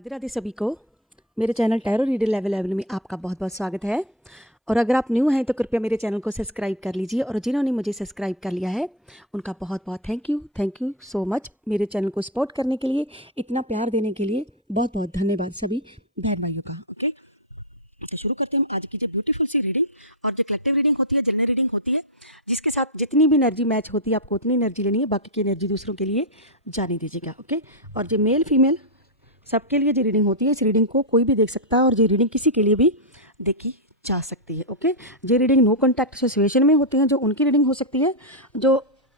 राधे राधे सभी को मेरे चैनल टैरो रीडर लेवल 11 में आपका बहुत बहुत स्वागत है। और अगर आप न्यू हैं तो कृपया मेरे चैनल को सब्सक्राइब कर लीजिए, और जिन्होंने मुझे सब्सक्राइब कर लिया है उनका बहुत बहुत थैंक यू सो मच। मेरे चैनल को सपोर्ट करने के लिए, इतना प्यार देने के लिए बहुत बहुत धन्यवाद सभी बहन भाइयों का। ओके, तो शुरू करते हैं आज की जो ब्यूटीफुल सी रीडिंग। और जो कलेक्टिव रीडिंग होती है, जनरल रीडिंग होती है, जिसके साथ जितनी भी एनर्जी मैच होती है आपको उतनी एनर्जी लेनी है, बाकी की एनर्जी दूसरों के लिए जाने दीजिएगा। ओके, और जो मेल फीमेल सबके लिए जो रीडिंग होती है, इस रीडिंग को कोई भी देख सकता है और ये रीडिंग किसी के लिए भी देखी जा सकती है। ओके, ये रीडिंग नो कॉन्टैक्ट सिचुएशन में होती है, जो उनकी रीडिंग हो सकती है, जो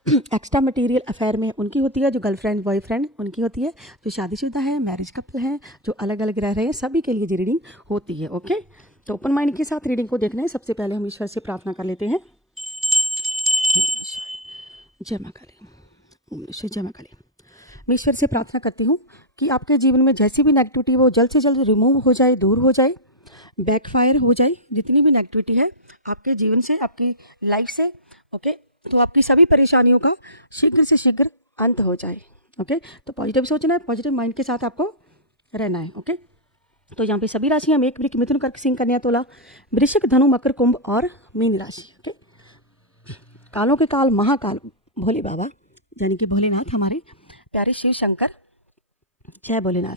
एक्स्ट्रा मटेरियल अफेयर में उनकी होती है, जो गर्लफ्रेंड बॉयफ्रेंड उनकी होती है, जो शादीशुदा है, मैरिज कपल हैं, जो अलग अलग रह रहे हैं, सभी के लिए ये रीडिंग होती है। ओके, तो ओपन माइंड के साथ रीडिंग को देखना है। सबसे पहले हम ईश्वर से प्रार्थना कर लेते हैं। जय मां काली, ओम ईश्वर जय मां काली। मैं ईश्वर से प्रार्थना करती हूँ कि आपके जीवन में जैसी भी नेगेटिविटी वो जल्द से जल्द रिमूव हो जाए, दूर हो जाए, बैकफायर हो जाए। जितनी भी नेगेटिविटी है आपके जीवन से, आपकी लाइफ से, ओके, तो आपकी सभी परेशानियों का शीघ्र से शीघ्र अंत हो जाए। ओके, तो पॉजिटिव सोचना है, पॉजिटिव माइंड के साथ आपको रहना है। ओके, तो यहाँ पे सभी राशियाँ मेष वृश्चिक मिथुन कर्क सिंह कन्या तुला वृश्चिक धनु मकर कुंभ और मीन राशि। ओके, कालों के काल महाकाल भोले बाबा यानी कि भोलेनाथ, हमारे प्यारे शिव शंकर, जय भोलेनाथ।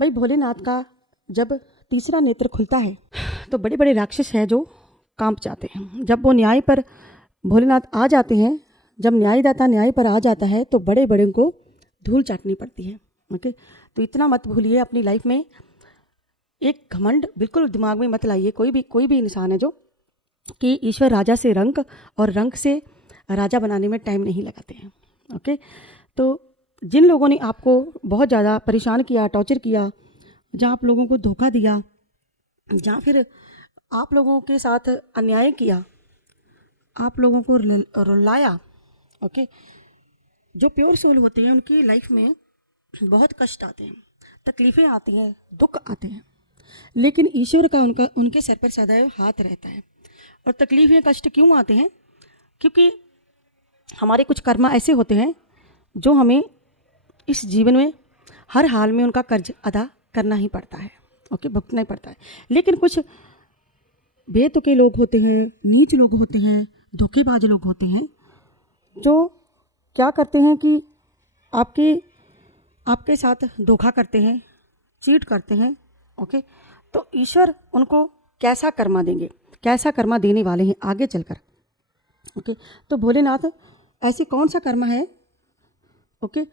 भाई भोलेनाथ का जब तीसरा नेत्र खुलता है तो बड़े बड़े राक्षस हैं जो कांप जाते हैं। जब वो न्याय पर भोलेनाथ आ जाते हैं, जब न्यायदाता न्याय पर आ जाता है तो बड़े बड़े को धूल चाटनी पड़ती है। ओके, तो इतना मत भूलिए अपनी लाइफ में, एक घमंड बिल्कुल दिमाग में मत लाइए। कोई भी इंसान है जो कि ईश्वर राजा से रंक और रंक से राजा बनाने में टाइम नहीं लगाते हैं। ओके, तो जिन लोगों ने आपको बहुत ज़्यादा परेशान किया, टॉर्चर किया, जहाँ आप लोगों को धोखा दिया, जहाँ फिर आप लोगों के साथ अन्याय किया, आप लोगों को रुलाया, ओके, जो प्योर सोल होते हैं उनकी लाइफ में बहुत कष्ट आते हैं, तकलीफ़ें आती हैं, दुख आते हैं, लेकिन ईश्वर का उनके सर पर सदैव हाथ रहता है। और तकलीफ़ें कष्ट क्यों आते हैं? क्योंकि हमारे कुछ कर्म ऐसे होते हैं जो हमें इस जीवन में हर हाल में उनका कर्ज अदा करना ही पड़ता है। ओके, भुगतना ही पड़ता है। लेकिन कुछ बेतुके लोग होते हैं, नीच लोग होते हैं, धोखेबाज लोग होते हैं, जो क्या करते हैं कि आपके साथ धोखा करते हैं, चीट करते हैं। ओके, तो ईश्वर उनको कैसा कर्मा देंगे, कैसा कर्मा देने वाले हैं आगे चलकर। ओके, तो भोलेनाथ ऐसी कौन सा कर्मा है, ओके,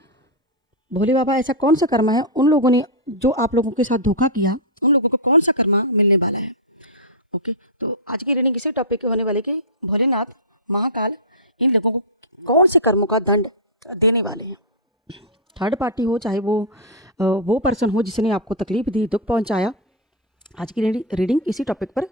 भोले बाबा ऐसा कौन सा कर्मा है उन लोगों ने जो आप लोगों के साथ धोखा किया, उन लोगों को कौन सा कर्मा मिलने वाला है। ओके, तो आज की रीडिंग इसी टॉपिक के होने वाले कि भोलेनाथ महाकाल इन लोगों को कौन से कर्मों का दंड देने वाले हैं। थर्ड पार्टी हो, चाहे वो पर्सन हो जिसने आपको तकलीफ दी, दुख पहुंचाया, आज की रीडिंग इसी टॉपिक पर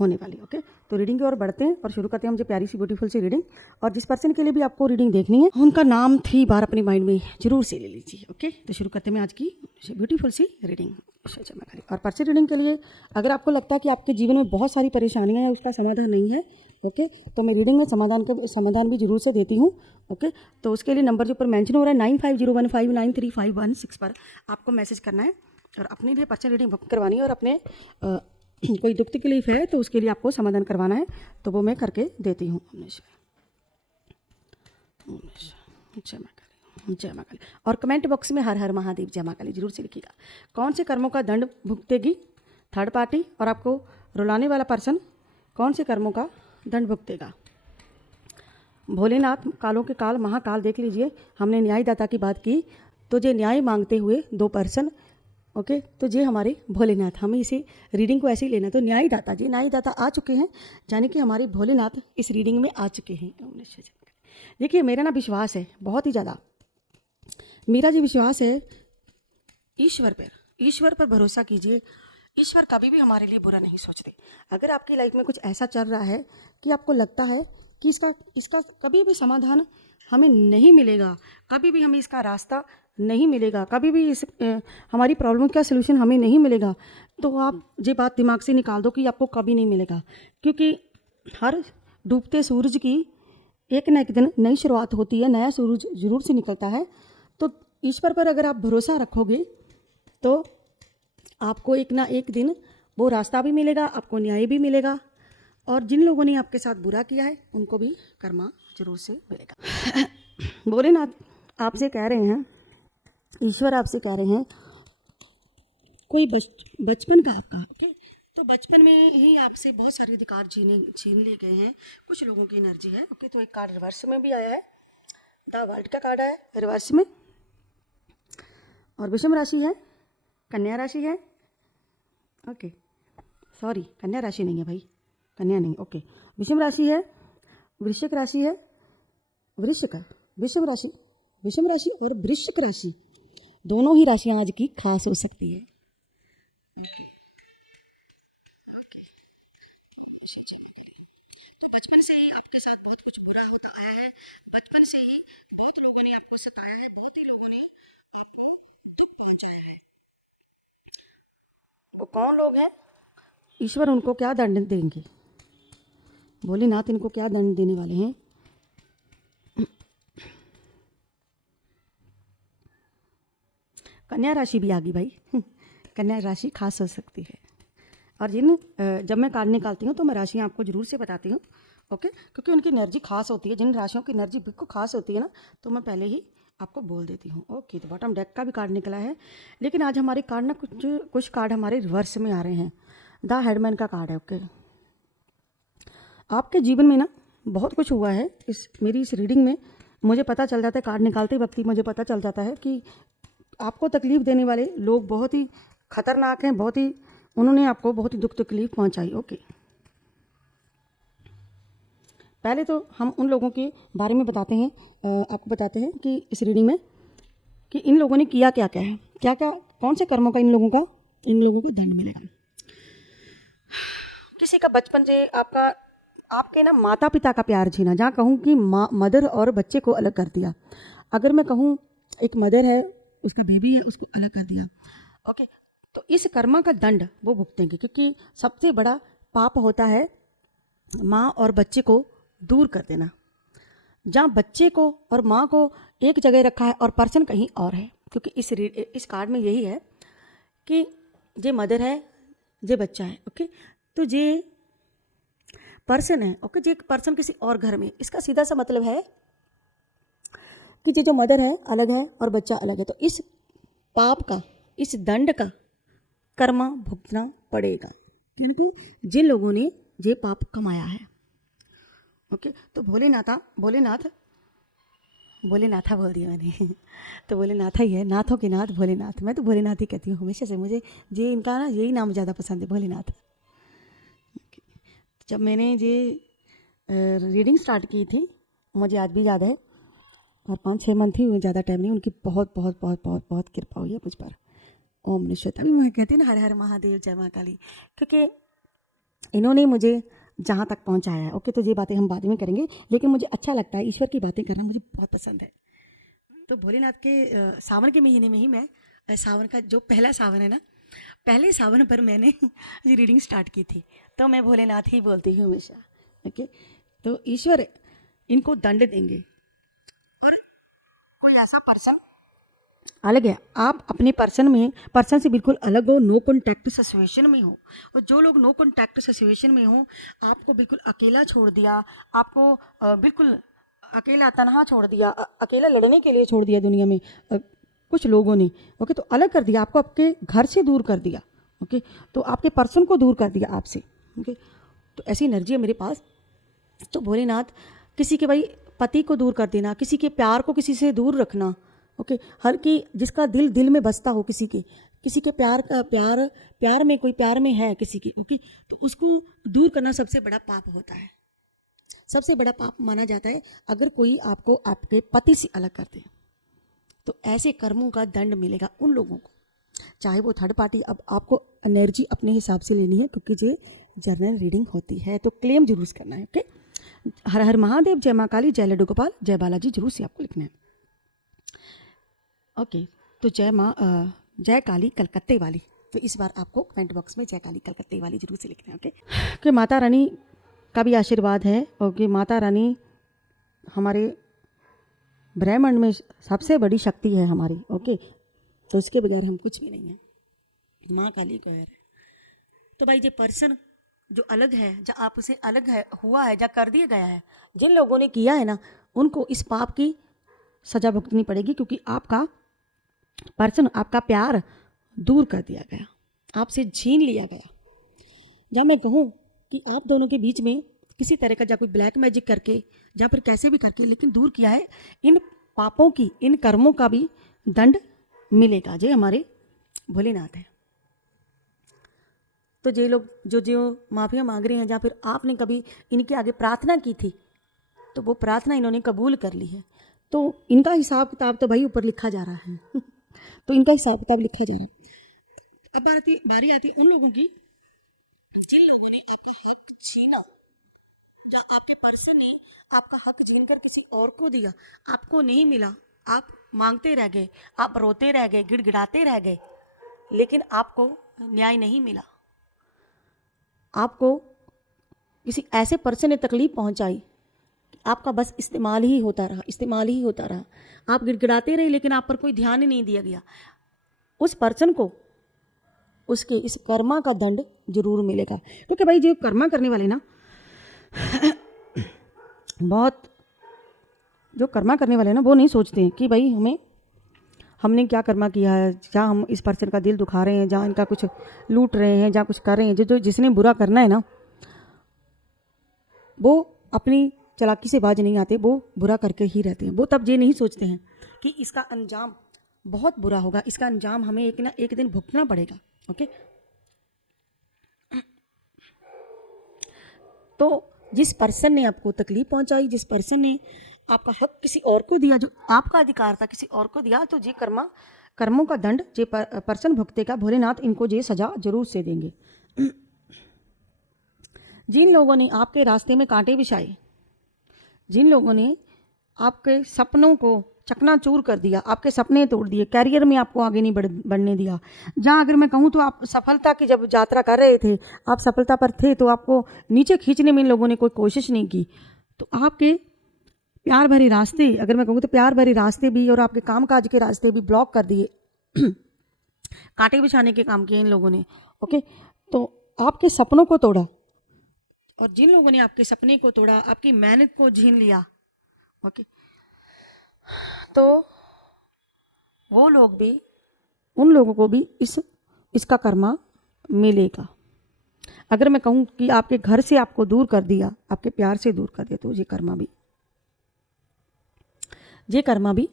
होने वाली। ओके, तो रीडिंग की ओर बढ़ते हैं और शुरू करते हैं मुझे प्यारी सी ब्यूटीफुल सी रीडिंग। और जिस पर्सन के लिए भी आपको रीडिंग देखनी है उनका नाम 3 बार अपने माइंड में जरूर से ले लीजिए। ओके, तो शुरू करते हैं आज की ब्यूटीफुल सी रीडिंग। और पर्सन रीडिंग के लिए अगर आपको लगता है कि आपके जीवन में बहुत सारी परेशानियाँ हैं, उसका समाधान नहीं है, ओके, तो मैं रीडिंग में समाधान भी जरूर से देती हूँ। ओके, तो उसके लिए नंबर जो ऊपर मेंशन हो रहा है 9501593516 पर आपको मैसेज करना है और अपने लिए पर्सन रीडिंग बुक करवानी है। और अपने कोई दुख तकलीफ है तो उसके लिए आपको समाधान करवाना है, तो वो मैं करके देती हूँ। जय मां काली। और कमेंट बॉक्स में हर हर महादेव जय मां काली जरूर से लिखिएगा। कौन से कर्मों का दंड भुगतेगी थर्ड पार्टी, और आपको रुलाने वाला पर्सन कौन से कर्मों का दंड भुगतेगा। भोलेनाथ कालों के काल महाकाल देख लीजिए। हमने न्यायदाता की बात की, तो ये न्याय मांगते हुए 2 पर्सन, ओके, तो ये हमारे भोलेनाथ, हमें इसे रीडिंग को ऐसे ही लेना। तो न्यायदाता आ चुके हैं, यानी कि हमारे भोलेनाथ इस रीडिंग में आ चुके हैं। देखिए, मेरा ना विश्वास है बहुत ही ज़्यादा, मेरा जो विश्वास है ईश्वर पर भरोसा कीजिए। ईश्वर कभी भी हमारे लिए बुरा नहीं सोचते। अगर आपकी लाइफ में कुछ ऐसा चल रहा है कि आपको लगता है कि इसका कभी भी समाधान हमें नहीं मिलेगा, कभी भी हमें इसका रास्ता नहीं मिलेगा, कभी भी हमारी प्रॉब्लम का सलूशन हमें नहीं मिलेगा, तो आप ये बात दिमाग से निकाल दो कि आपको कभी नहीं मिलेगा। क्योंकि हर डूबते सूरज की एक न एक दिन नई शुरुआत होती है, नया सूरज जरूर से निकलता है। तो ईश्वर पर अगर आप भरोसा रखोगे तो आपको एक ना एक दिन वो रास्ता भी मिलेगा, आपको न्याय भी मिलेगा, और जिन लोगों ने आपके साथ बुरा किया है उनको भी कर्मा जरूर से मिलेगा। भोलेनाथ आपसे कह रहे हैं, ईश्वर आपसे कह रहे हैं, कोई बचपन का आपका, ओके, तो बचपन में ही आपसे बहुत सारे अधिकार छीन लिए गए हैं। कुछ लोगों की एनर्जी है, ओके। तो एक कार्ड रिवर्स में भी आया है, द वर्ल्ड का कार्ड है रिवर्स में, और विषम राशि है, कन्या राशि है, ओके, सॉरी कन्या राशि नहीं है भाई, कन्या नहीं, ओके, विषम राशि है, वृश्चिक राशि है, वृश्चिक है, विषम राशि और वृश्चिक राशि, दोनों ही राशियां आज की खास हो सकती है, ओके। तो बचपन से ही आपके साथ बहुत कुछ बुरा होता आया है, बचपन से ही बहुत लोगों ने आपको सताया है, बहुत ही लोगों ने आपको दुख पहुंचाया है। वो कौन लोग हैं? ईश्वर उनको क्या दंड देंगे? भोलेनाथ इनको क्या दंड देने वाले हैं? कन्या राशि भी आ गई भाई। कन्या राशि खास हो सकती है, और जब मैं कार्ड निकालती हूँ तो मैं राशियाँ आपको ज़रूर से बताती हूँ, ओके, क्योंकि उनकी एनर्जी खास होती है। जिन राशियों की एनर्जी बिल्कुल खास होती है ना, तो मैं पहले ही आपको बोल देती हूँ, ओके। तो बॉटम डेक का भी कार्ड निकला है, लेकिन आज हमारे कार्ड ना कुछ कार्ड हमारे रिवर्स में आ रहे हैं। द हेडमैन का कार्ड है, ओके। आपके जीवन में ना बहुत कुछ हुआ है, मेरी इस रीडिंग में मुझे पता चल जाता है, कार्ड निकालते वक्त ही मुझे पता चल जाता है कि आपको तकलीफ़ देने वाले लोग बहुत ही खतरनाक हैं, उन्होंने आपको बहुत ही दुख तकलीफ पहुंचाई, ओके। पहले तो हम उन लोगों के बारे में बताते हैं, आपको बताते हैं कि इस रीडिंग में कि इन लोगों ने किया क्या क्या है, क्या क्या कौन से कर्मों का इन लोगों को दंड मिलेगा। किसी का बचपन से आपके ना माता पिता का प्यार छीना, जहाँ कहूँ कि मदर और बच्चे को अलग कर दिया। अगर मैं कहूँ एक मदर है, उसका बेबी है, उसको अलग कर दिया, ओके। तो इस कर्मा का दंड वो भुगतेंगे, क्योंकि सबसे बड़ा पाप होता है माँ और बच्चे को दूर कर देना। जहाँ बच्चे को और माँ को एक जगह रखा है और पर्सन कहीं और है, क्योंकि इस कार्ड में यही है कि जे मदर है, जे बच्चा है, ओके। तो जे पर्सन है, ओके, जे पर्सन किसी और घर में, इसका सीधा सा मतलब है कि जो मदर है अलग है और बच्चा अलग है। तो इस पाप का, इस दंड का कर्मा भुगतना पड़ेगा, क्योंकि जिन लोगों ने ये पाप कमाया है, ओके। तो भोलेनाथा बोल दिया मैंने। तो भोलेनाथा ही है, नाथों के नाथ भोलेनाथ। मैं तो भोलेनाथ ही कहती हूँ हमेशा से, मुझे ये इनका ना यही नाम ज़्यादा पसंद है, भोलेनाथ। जब मैंने ये रीडिंग स्टार्ट की थी, मुझे आज भी याद है, और 5-6 मंथ ही हुए, ज़्यादा टाइम नहीं, उनकी बहुत बहुत बहुत बहुत बहुत कृपा हुई है मुझ पर। ओम निश्चित, तभी मैं कहती हूँ ना, हर हर महादेव जय माँ काली, क्योंकि इन्होंने मुझे जहाँ तक पहुँचाया है, ओके। तो ये बातें हम बाद में करेंगे, लेकिन मुझे अच्छा लगता है, ईश्वर की बातें करना मुझे बहुत पसंद है। तो भोलेनाथ के सावन के महीने में ही मैं, सावन का जो पहला सावन है ना, पहले सावन पर मैंने ये रीडिंग स्टार्ट की थी, तो मैं भोलेनाथ ही बोलती हूँ हमेशा, ओके। तो ईश्वर इनको दंड देंगे, और कोई ऐसा पर्सन अलग है, आप अपने पर्सन से बिल्कुल अलग हो, नो कॉन्टैक्ट सिचुएशन में हो। और जो लोग नो कॉन्टैक्ट सिचुएशन में हो, आपको बिल्कुल अकेला छोड़ दिया, आपको बिल्कुल अकेला तनहा छोड़ दिया, अकेला लड़ने के लिए छोड़ दिया दुनिया में कुछ लोगों ने, ओके। तो अलग कर दिया आपको, आपके घर से दूर कर दिया, ओके। तो आपके पर्सन को दूर कर दिया आपसे, ओके। तो ऐसी एनर्जी है मेरे पास। तो भोलेनाथ, किसी के भाई पति को दूर कर देना, किसी के प्यार को किसी से दूर रखना, ओके। हर की जिसका दिल में बसता हो, किसी के प्यार में, कोई प्यार में है किसी की, ओके। तो उसको दूर करना सबसे बड़ा पाप होता है, सबसे बड़ा पाप माना जाता है अगर कोई आपको आपके पति से अलग कर दे। तो ऐसे कर्मों का दंड मिलेगा उन लोगों को, चाहे वो थर्ड पार्टी। अब आपको एनर्जी अपने हिसाब से लेनी है, क्योंकि ये जर्नल रीडिंग होती है, तो क्लेम जरूर करना है, ओके। हर हर महादेव, जय माँ काली, जय लड्डू गोपाल, जय बालाजी जरूर से आपको लिखना है, ओके। तो जय काली कलकत्ते वाली, तो इस बार आपको कमेंट बॉक्स में जय काली कलकत्ते वाली जरूर से लिखना है, ओके। कि माता रानी का भी आशीर्वाद है, ओके। माता रानी हमारे ब्रह्मांड में सबसे बड़ी शक्ति है हमारी, ओके। तो इसके बगैर हम कुछ भी नहीं हैं, माँ काली कहर है। तो भाई ये पर्सन जो अलग है, जो आपसे अलग है हुआ है, जो कर दिया गया है, जिन लोगों ने किया है ना, उनको इस पाप की सजा भुगतनी पड़ेगी, क्योंकि आपका पर्सन, आपका प्यार दूर कर दिया गया, आपसे छीन लिया गया। या मैं कहूँ कि आप दोनों के बीच में किसी तरह का, या कोई ब्लैक मैजिक करके, या फिर कैसे भी करके, लेकिन दूर किया है। इन पापों की, इन कर्मों का भी दंड मिलेगा। जे हमारे भोलेनाथ है। तो ये लोग जो जो माफ़िया मांग रहे हैं, या फिर आपने कभी इनके आगे प्रार्थना की थी, तो वो प्रार्थना इन्होंने कबूल कर ली है। तो इनका हिसाब किताब तो भाई ऊपर लिखा जा रहा है। तो इनका हिसाब किताब लिखा जा रहा है। अब बारी आती उन लोगों की, जिन लोगों ने आपका हक छीना, जो आपके पर्सन ने आपका हक छीन कर किसी और को दिया, आपको नहीं मिला, आप मांगते रह गए, आप रोते रह गए, गिड़गिड़ाते रह गए, लेकिन आपको न्याय नहीं मिला। आपको किसी ऐसे पर्सन ने तकलीफ पहुंचाई, आपका बस इस्तेमाल ही होता रहा, इस्तेमाल ही होता रहा, आप गिड़गिड़ाते रहे, लेकिन आप पर कोई ध्यान ही नहीं दिया गया। उस पर्सन को उसके इस कर्मा का दंड जरूर मिलेगा। क्योंकि भाई जो कर्मा करने वाले ना, बहुत जो कर्मा करने वाले ना, वो नहीं सोचते हैं कि भाई हमने क्या कर्मा किया है, जहाँ हम इस पर्सन का दिल दुखा रहे हैं, जहाँ इनका कुछ लूट रहे हैं, जहाँ कुछ कर रहे हैं। जो जिसने बुरा करना है ना, वो अपनी चालाकी से बाज नहीं आते, वो बुरा करके ही रहते हैं। वो तब ये नहीं सोचते हैं कि इसका अंजाम बहुत बुरा होगा, इसका अंजाम हमें एक ना एक दिन भुगतना पड़ेगा। ओके, तो जिस पर्सन ने आपको तकलीफ पहुंचाई, जिस पर्सन ने आपका हक किसी और को दिया, जो आपका अधिकार था किसी और को दिया, तो ये कर्मों का दंड जे पर्सन भुगतेगा। भोलेनाथ इनको ये सजा जरूर से देंगे। जिन लोगों ने आपके रास्ते में कांटे बिछाए, जिन लोगों ने आपके सपनों को चकनाचूर कर दिया, आपके सपने तोड़ दिए, कैरियर में आपको आगे नहीं बढ़ने दिया। जहाँ अगर मैं कहूँ तो आप सफलता की जब यात्रा कर रहे थे, आप सफलता पर थे, तो आपको नीचे खींचने में इन लोगों ने कोई कोशिश नहीं की। तो आपके प्यार भरे रास्ते, अगर मैं कहूँ तो प्यार भरे रास्ते भी और आपके कामकाज के रास्ते भी ब्लॉक कर दिए। कांटे बिछाने के काम किए इन लोगों ने। ओके, तो आपके सपनों को तोड़ा, और जिन लोगों ने आपके सपने को तोड़ा, आपकी मेहनत को छीन लिया, ओके, तो वो लोग भी, उन लोगों को भी इसका कर्मा मिलेगा। अगर मैं कहूँ कि आपके घर से आपको दूर कर दिया, आपके प्यार से दूर कर दिया, तो ये कर्मा भी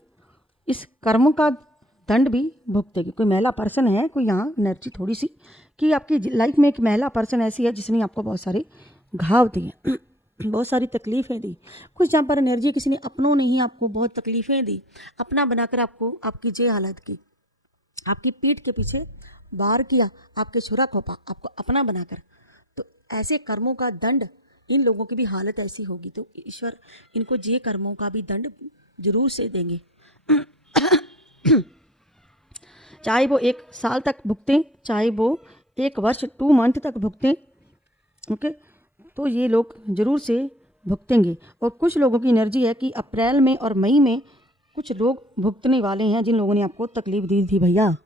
इस कर्म का दंड भी भुगतेगी। कोई महिला पर्सन है, कोई यहाँ एनर्जी थोड़ी सी कि आपकी लाइफ में एक महिला पर्सन ऐसी है जिसने आपको बहुत सारे घाव दिए, बहुत सारी तकलीफ़ें दी। कुछ जहाँ पर एनर्जी किसी ने अपनों ने ही आपको बहुत तकलीफ़ें दी, अपना बनाकर आपको आपकी जे हालत की, आपकी पीठ के पीछे वार किया, आपके छुरा खोपा, आपको अपना बनाकर। तो ऐसे कर्मों का दंड इन लोगों की भी हालत ऐसी होगी, तो ईश्वर इनको जे कर्मों का भी दंड जरूर से देंगे। चाहे वो 1 साल तक भुगतें, चाहे वो 1 वर्ष 2 मंथ तक भुगतें, ओके, तो ये लोग जरूर से भुगतेंगे। और कुछ लोगों की एनर्जी है कि अप्रैल में और मई में कुछ लोग भुगतने वाले हैं, जिन लोगों ने आपको तकलीफ दी थी भैया,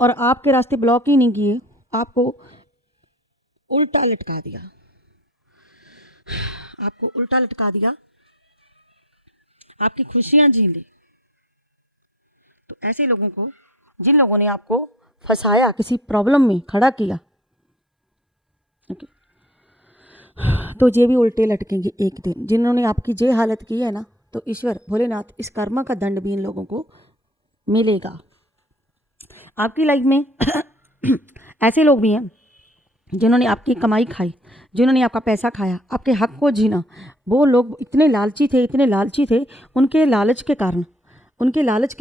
और आपके रास्ते ब्लॉक ही नहीं किए, आपको उल्टा लटका दिया, आपको उल्टा लटका दिया, आपकी खुशियां छीन ली। तो ऐसे लोगों को, जिन लोगों ने आपको फंसाया, किसी प्रॉब्लम में खड़ा किया, ओके, तो ये भी उल्टे लटकेंगे एक दिन। जिन्होंने आपकी जे हालत की है ना, तो ईश्वर भोलेनाथ इस कर्म का दंड भी इन लोगों को मिलेगा। आपकी लाइफ में ऐसे लोग भी हैं जिन्होंने आपकी कमाई खाई, जिन्होंने आपका पैसा खाया, आपके हक को छीना। वो लोग इतने लालची थे, उनके लालच के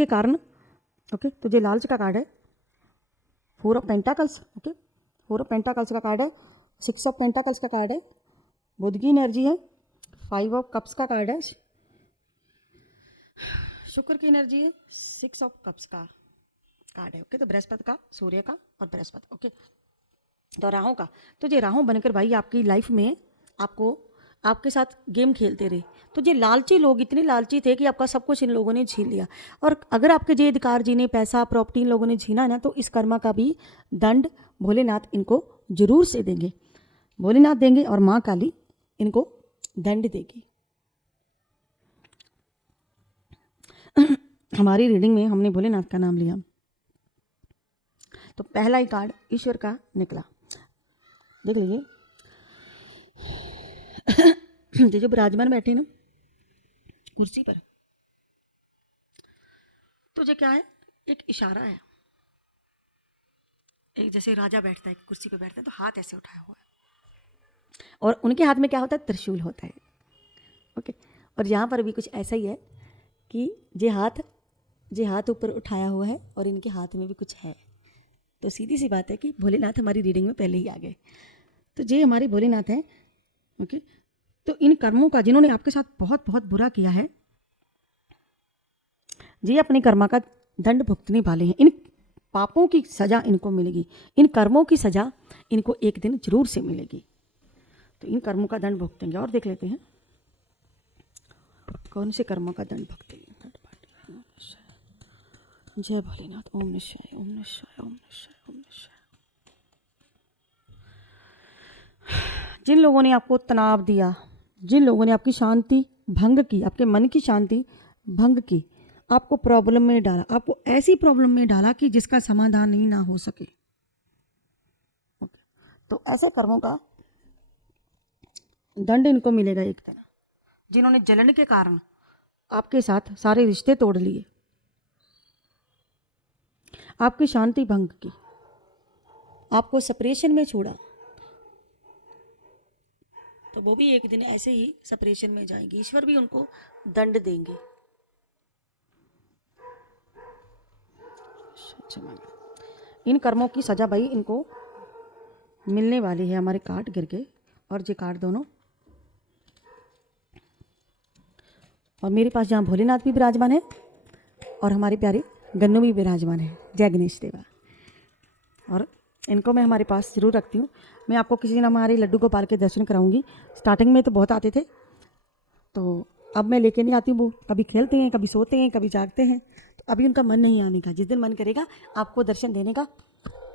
कारण, ओके, तो ये लालच का कार्ड है 4 of pentacles, okay, 4 of pentacles का कार्ड है, 6 ऑफ पेंटाकल्स का कार्ड है, बुध की एनर्जी है, 5 ऑफ कप्स का कार्ड है, शुक्र की एनर्जी है, 6 ऑफ कप्स का कार्ड है, ओके, तो बृहस्पति का, सूर्य का और बृहस्पति, ओके, तो राहु का। तो ये राहु बनकर भाई आपकी लाइफ में आपको आपके साथ गेम खेलते रहे। तो ये लालची लोग इतने लालची थे कि आपका सब कुछ इन लोगों ने छीन लिया। और अगर आपके जे अधिकार जिन्हें पैसा प्रॉपर्टी इन लोगों ने छीना ना, तो इस कर्मा का भी दंड भोलेनाथ इनको जरूर से देंगे। भोलेनाथ देंगे और माँ काली इनको दंड देगी। हमारी रीडिंग में हमने भोलेनाथ का नाम लिया तो पहला ही कार्ड ईश्वर का निकला। देख लीजिए, ये जो विराजमान बैठे ना कुर्सी पर, तो ये क्या है, एक इशारा है। एक जैसे राजा बैठता है कुर्सी पे बैठता है तो हाथ ऐसे उठाया हुआ है और उनके हाथ में क्या होता है, त्रिशूल होता है। ओके, और यहाँ पर भी कुछ ऐसा ही है कि जे हाथ ऊपर उठाया हुआ है और इनके हाथ में भी कुछ है। तो सीधी सी बात है कि भोलेनाथ हमारी रीडिंग में पहले ही आ गए। तो ये हमारे भोलेनाथ हैं। ओके, तो इन कर्मों का जिन्होंने आपके साथ बहुत बहुत बुरा किया है, ये अपने कर्मा का दंड भुगतने वाले हैं। इन पापों की सजा इनको मिलेगी, इन कर्मों की सजा इनको एक दिन जरूर से मिलेगी। तो इन कर्मों का दंड भुगतेंगे। और देख लेते हैं कौन से कर्मों का दंड भुगतेंगे। जय भोलेनाथ। ओम नमः शिवाय, ओम नमः शिवाय, ओम नमः शिवाय, ओम नमः शिवाय। जिन लोगों ने आपको तनाव दिया, जिन लोगों ने आपकी शांति भंग की, आपके मन की शांति भंग की, आपको प्रॉब्लम में डाला, आपको ऐसी प्रॉब्लम में डाला कि जिसका समाधान ही ना हो सके, तो ऐसे कर्मों का दंड इनको मिलेगा एक दिन। जिन्होंने जलन के कारण आपके साथ सारे रिश्ते तोड़ लिए, आपकी शांति भंग की, आपको सेपरेशन में छोड़ा, तो वो भी एक दिन ऐसे ही सेपरेशन में जाएंगे। ईश्वर भी उनको दंड देंगे। इन कर्मों की सजा भाई इनको मिलने वाली है। हमारे कार्ड गिर गए और ये कार्ड दोनों, और मेरे पास जहाँ भोलेनाथ भी विराजमान है और हमारे प्यारे गन्नू भी विराजमान है। जय गणेश देवा। और इनको मैं हमारे पास ज़रूर रखती हूँ। मैं आपको किसी दिन हमारे लड्डू गोपाल के दर्शन कराऊंगी। स्टार्टिंग में तो बहुत आते थे, तो अब मैं लेके नहीं आती हूँ। वो कभी खेलते हैं, कभी सोते हैं, कभी जागते हैं, तो अभी उनका मन नहीं आने का। जिस दिन मन करेगा आपको दर्शन देने का,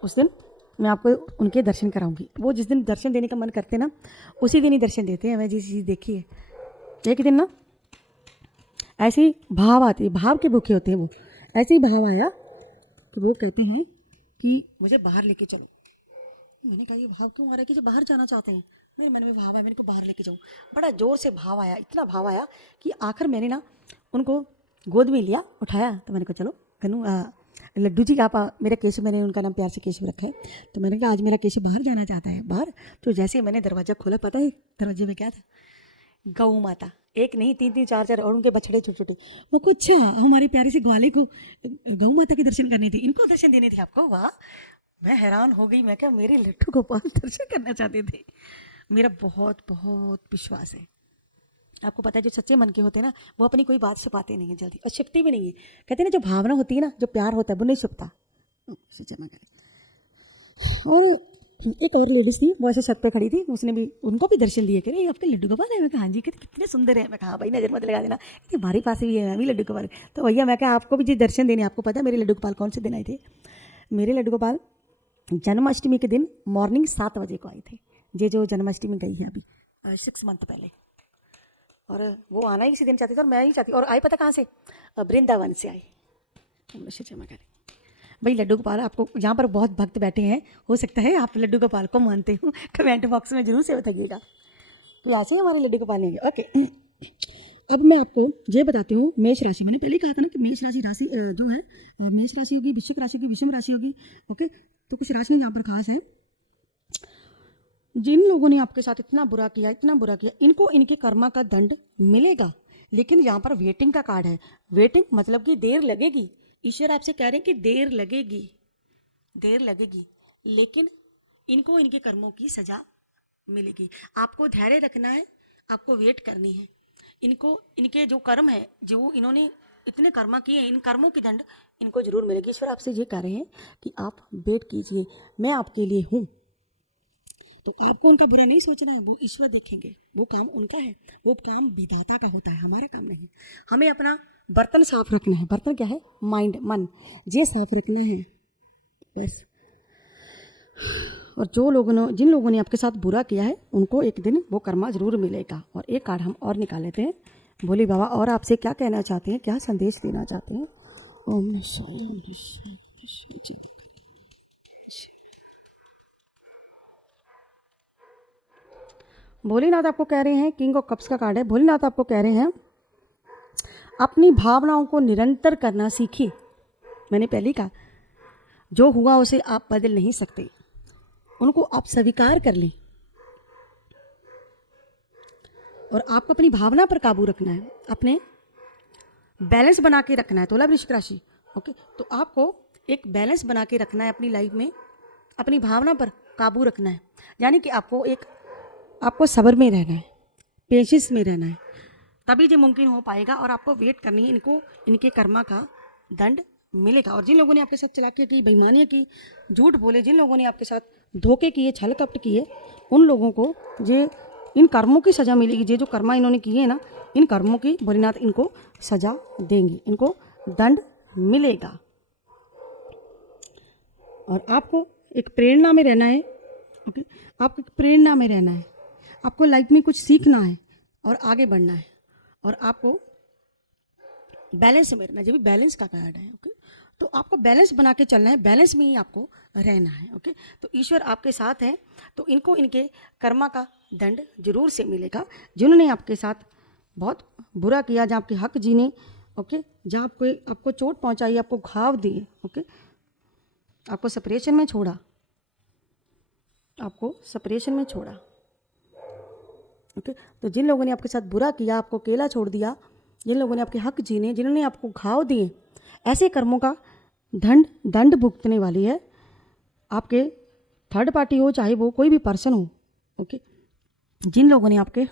उस दिन मैं आपको उनके दर्शन कराऊंगी। वो जिस दिन दर्शन देने का मन करते ना, उसी दिन ही दर्शन देते हैं। मैं जिस चीज़ देखी है, एक दिन ना ऐसे ही भाव आते हैं, भाव के भूखे होते हैं वो। ऐसे ही भाव आया कि वो कहते हैं कि मुझे बाहर लेके चलो। मैंने कहा ये भाव क्यों आ रहा है कि जो बाहर जाना चाहते हैं। मेरे मन में भाव है, मैंने को बाहर लेके जाऊँ। बड़ा जोर से भाव आया, इतना भाव आया कि आखिर मैंने ना उनको गोद में लिया, उठाया। तो मैंने कहा चलो गनू, लड्डू जी आप मेरा केशव, मैंने उनका नाम प्यार से केशव रखा है। तो मैंने कहा आज मेरा केशव बाहर जाना चाहता है बाहर। तो जैसे मैंने दरवाज़ा खोला, पता है दरवाजे में क्या था, गौ माता। एक नहीं, तीन तीन चार चार, और उनके बछड़े छोटे छोटे। वो कुछ अच्छा हमारे प्यारे से ग्वाले को गौ माता के दर्शन करने थे, इनको दर्शन देने थे आपको। वाह, मैं हैरान हो गई। मैं क्या मेरे लड्डू गोपाल दर्शन करना चाहते थे। मेरा बहुत बहुत विश्वास है। आपको पता है जो सच्चे मन के होते हैं ना, वो अपनी कोई बात छुपाते नहीं है जल्दी, और छिपती भी नहीं है। कहते हैं ना जो भावना होती है ना, जो प्यार होता है वो नहीं छुपता। और एक और लेडीज थी, वो ऐसे छत पे खड़ी थी, उसने भी, उनको भी दर्शन दिए। कह रहे आपके लड्डू गोपाल है। मैं कहा हाँ जी। कहते कितने सुंदर है। मैं कहा भाई नजर मत लगा देना, कहते हमारे पास भी है, मैं भी लड्डू गोपाल। तो भैया मैं क्या आपको भी जी दर्शन देने। आपको पता है मेरे लड्डू गोपाल कौन से दिन आए थे? मेरे लड्डू गोपाल जन्माष्टमी के दिन मॉर्निंग 7 बजे को आए थे। ये जो जन्माष्टमी गई है अभी 6 मंथ पहले, और वो आना ही इसी दिन चाहती थी और मैं ही चाहती। और आए पता कहाँ से? वृंदावन से आए। भाई लड्डू गोपाल, आपको यहाँ पर बहुत भक्त बैठे हैं, हो सकता है आप लड्डू गोपाल को मानते हो। कमेंट बॉक्स में जरूर से बताइएगा। तो ऐसे ही हमारे लड्डू गोपाल नहीं है। ओके, अब मैं आपको ये बताती हूँ मेष राशि। मैंने पहले कहा था ना कि मेष राशि जो है, मेष राशि होगी, वृश्चिक राशि होगी, विषम राशि होगी। ओके, तो कुछ राशियाँ यहाँ पर खास हैं। जिन लोगों ने आपके साथ इतना बुरा किया, इतना बुरा किया, इनको इनके कर्मा का दंड मिलेगा। लेकिन यहाँ पर वेटिंग का कार्ड है। वेटिंग मतलब कि देर लगेगी। ईश्वर आपसे कह रहे हैं कि देर लगेगी, देर लगेगी, लेकिन इनको इनके कर्मों की सजा मिलेगी। आपको धैर्य रखना है, आपको वेट करनी है। इनको इनके जो कर्म है, जो इन्होंने इतने कर्मा किए, इन कर्मों की दंड इनको जरूर मिलेगी। ईश्वर आपसे ये कह रहे हैं कि आप वेट कीजिए, मैं आपके लिए हूँ। तो आपको उनका बुरा नहीं सोचना है, वो ईश्वर देखेंगे, वो काम उनका है, वो काम विधाता का होता है, हमारा काम नहीं। हमें अपना बर्तन साफ रखना है। बर्तन क्या है? माइंड, मन, ये साफ रखना है बस। और जिन लोगों ने आपके साथ बुरा किया है उनको एक दिन वो कर्मा जरूर मिलेगा। और एक कार्ड हम और निकाल लेते हैं। भोले बाबा और आपसे क्या कहना चाहते हैं, क्या संदेश देना चाहते हैं? ओम नमः शिवाय। भोलेनाथ आपको कह रहे हैं, किंग ऑफ कप्स का कार्ड है। भोलेनाथ आपको कह रहे हैं अपनी भावनाओं को निरंतर करना सीखिए। मैंने पहले कहा जो हुआ उसे आप बदल नहीं सकते, उनको आप स्वीकार कर लें और आपको अपनी भावना पर काबू रखना है, अपने बैलेंस बना के रखना है। तुला वृश्चिक राशि, ओके, तो आपको एक बैलेंस बना के रखना है अपनी लाइफ में, अपनी भावना पर काबू रखना है। यानी कि आपको सब्र में रहना है, पेशेंस में रहना है, तभी जो मुमकिन हो पाएगा। और आपको वेट करनी है, इनके कर्मा का दंड मिलेगा। और जिन लोगों ने आपके साथ चालाकियाँ की, बेईमानियाँ की, झूठ बोले, जिन लोगों ने आपके साथ धोखे किए, छल कपट किए, उन लोगों को इन कर्मों की सज़ा मिलेगी। जो कर्मा इन्होंने किए ना, इन कर्मों की भोलेनाथ इनको सज़ा देंगे, इनको दंड मिलेगा। और आपको एक प्रेरणा में रहना है, ओके, आपको एक प्रेरणा में रहना है, आपको लाइफ में कुछ सीखना है और आगे बढ़ना है। और आपको बैलेंस में रहना है, जब भी बैलेंस का कार्ड है, ओके, तो आपको बैलेंस बना के चलना है, बैलेंस में ही आपको रहना है, ओके। तो ईश्वर आपके साथ है, तो इनको इनके कर्मा का दंड जरूर से मिलेगा। जिन्होंने आपके साथ बहुत बुरा किया, जहाँ आपके हक जीने, ओके, जहाँ आपको चोट पहुँचाई, आपको घाव दिए, ओके, आपको सेपरेशन में छोड़ा, ओके। तो जिन लोगों ने आपके साथ बुरा किया, आपको अकेला छोड़ दिया, जिन लोगों ने आपके हक जीने, जिन्होंने आपको घाव दिए, ऐसे कर्मों का दंड भुगतने वाली है आपके थर्ड पार्टी हो, चाहे वो कोई भी पर्सन हो, ओके। जिन लोगों ने आपके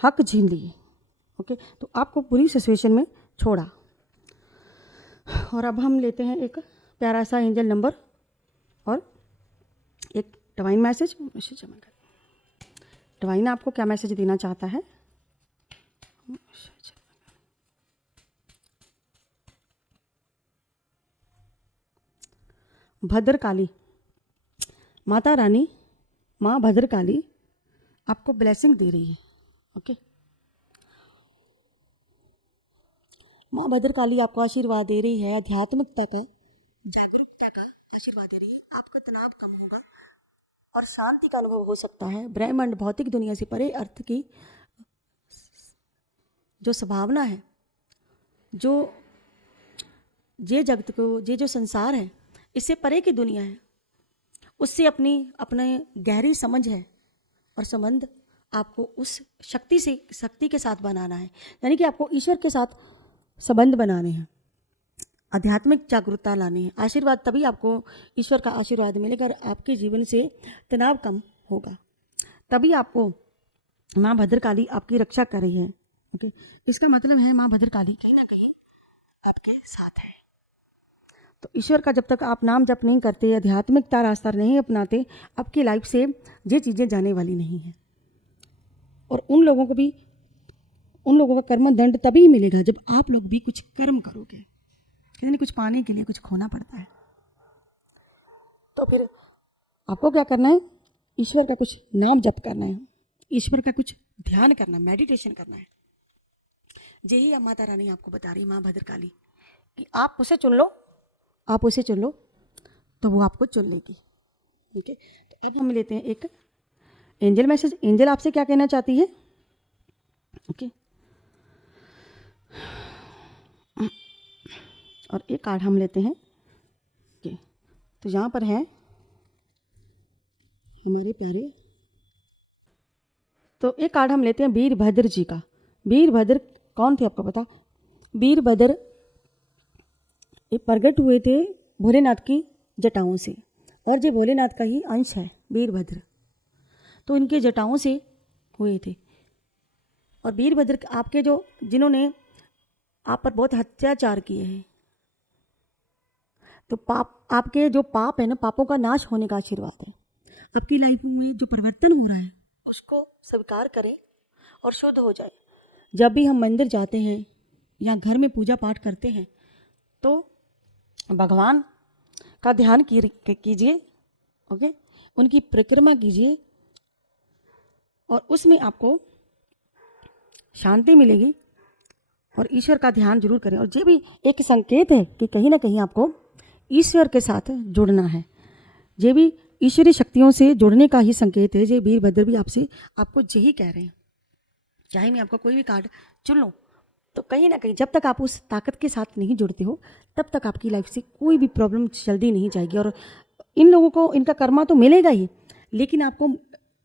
हक छीन लिए, ओके, तो आपको पूरी सिचुएशन में छोड़ा। और अब हम लेते हैं एक प्यारा सा एंजल नंबर और एक डिवाइन मैसेज। डिवाइन आपको क्या मैसेज देना चाहता है? भद्रकाली माता रानी, माँ भद्रकाली आपको ब्लेसिंग दे रही है, ओके। माँ भद्रकाली आपको आशीर्वाद दे रही है, आध्यात्मिकता का, जागरूकता का आशीर्वाद दे रही है। आपका तनाव कम होगा और शांति का अनुभव हो सकता है। ब्रह्मांड, भौतिक दुनिया से परे अर्थ की जो संभावना है, जो ये जगत को, ये जो संसार है, इससे परे की दुनिया है, उससे अपने गहरी समझ है और संबंध आपको उस शक्ति के साथ बनाना है। यानी कि आपको ईश्वर के साथ संबंध बनाने हैं, आध्यात्मिक जागरूकता लानी है। आशीर्वाद, तभी आपको ईश्वर का आशीर्वाद मिलेगा और आपके जीवन से तनाव कम होगा, तभी आपको माँ भद्रकाली आपकी रक्षा कर रही है, ओके। इसका मतलब है माँ भद्रकाली कहीं ना कहीं आपके साथ है। तो ईश्वर का जब तक आप नाम जप नहीं करते, आध्यात्मिकता रास्ता नहीं अपनाते, आपकी लाइफ से ये चीज़ें जाने वाली नहीं है। और उन लोगों का कर्म दंड तभी मिलेगा जब आप लोग भी कुछ कर्म करोगे। कहते नहीं, कुछ पाने के लिए कुछ खोना पड़ता है। तो फिर आपको क्या करना है? ईश्वर का कुछ नाम जप करना है, ईश्वर का कुछ ध्यान करना, मेडिटेशन करना है। यही माता रानी आपको बता रही है, माँ भद्रकाली, कि आप उसे चुन लो, तो वो आपको चुन लेगी, ठीक है। तो अब हम लेते हैं एक एंजल मैसेज। एंजल आपसे क्या कहना चाहती है, ओके। और एक कार्ड हम लेते हैं, ओके। तो यहाँ पर है हमारे प्यारे, तो एक कार्ड हम लेते हैं वीरभद्र जी का। वीरभद्र कौन थे आपको पता? वीरभद्र ये प्रकट हुए थे भोलेनाथ की जटाओं से, और ये भोलेनाथ का ही अंश है वीरभद्र, तो इनके जटाओं से हुए थे। और वीरभद्र आपके जिन्होंने आप पर बहुत अत्याचार किए हैं, तो आपके जो पाप है ना, पापों का नाश होने का आशीर्वाद है। आपकी लाइफ में जो परिवर्तन हो रहा है उसको स्वीकार करें और शुद्ध हो जाए। जब भी हम मंदिर जाते हैं या घर में पूजा पाठ करते हैं तो भगवान का ध्यान कीजिए, ओके, उनकी परिक्रमा कीजिए और उसमें आपको शांति मिलेगी और ईश्वर का ध्यान जरूर करें। और ये भी एक संकेत है कि कहीं ना कहीं आपको ईश्वर के साथ जुड़ना है। ये भी ईश्वरीय शक्तियों से जुड़ने का ही संकेत है। ये वीरभद्र भी आपको यही कह रहे हैं। चाहे मैं आपका कोई भी कार्ड चुन लूँ तो कहीं ना कहीं जब तक आप उस ताकत के साथ नहीं जुड़ते हो तब तक आपकी लाइफ से कोई भी प्रॉब्लम जल्दी नहीं जाएगी। और इन लोगों को इनका कर्मा तो मिलेगा ही, लेकिन आपको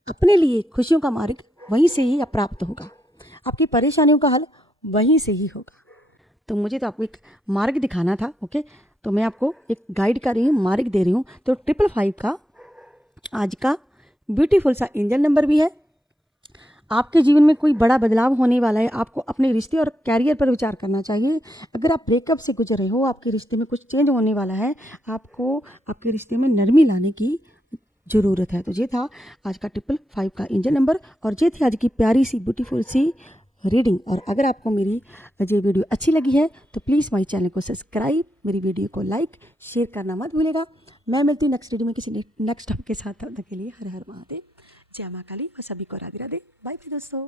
अपने लिए खुशियों का मार्ग वहीं से ही प्राप्त होगा। आपकी परेशानियों का हल वहीं से ही होगा। तो मुझे तो आपको एक मार्ग दिखाना था, ओके, तो मैं आपको एक गाइड कर रही हूँ, मार्ग दे रही हूँ। तो 555 का आज का ब्यूटीफुल सा एंजल नंबर भी है। आपके जीवन में कोई बड़ा बदलाव होने वाला है। आपको अपने रिश्ते और कैरियर पर विचार करना चाहिए। अगर आप ब्रेकअप से गुजर रहे हो, आपके रिश्ते में कुछ चेंज होने वाला है, आपको आपके रिश्ते में नरमी लाने की ज़रूरत है। तो ये था आज का 555 का एंजल नंबर और ये थी आज की प्यारी सी ब्यूटीफुल सी रीडिंग। और अगर आपको मेरी ये वीडियो अच्छी लगी है तो प्लीज़ मेरे चैनल को सब्सक्राइब, मेरी वीडियो को लाइक शेयर करना मत भूलेगा। मैं मिलती हूँ नेक्स्ट वीडियो में किसी नेक्स्ट टॉपिक के साथ। तब तक के लिए हर हर महादेव, जय माँ काली और सभी को राधे राधे। बाय बाय दोस्तों।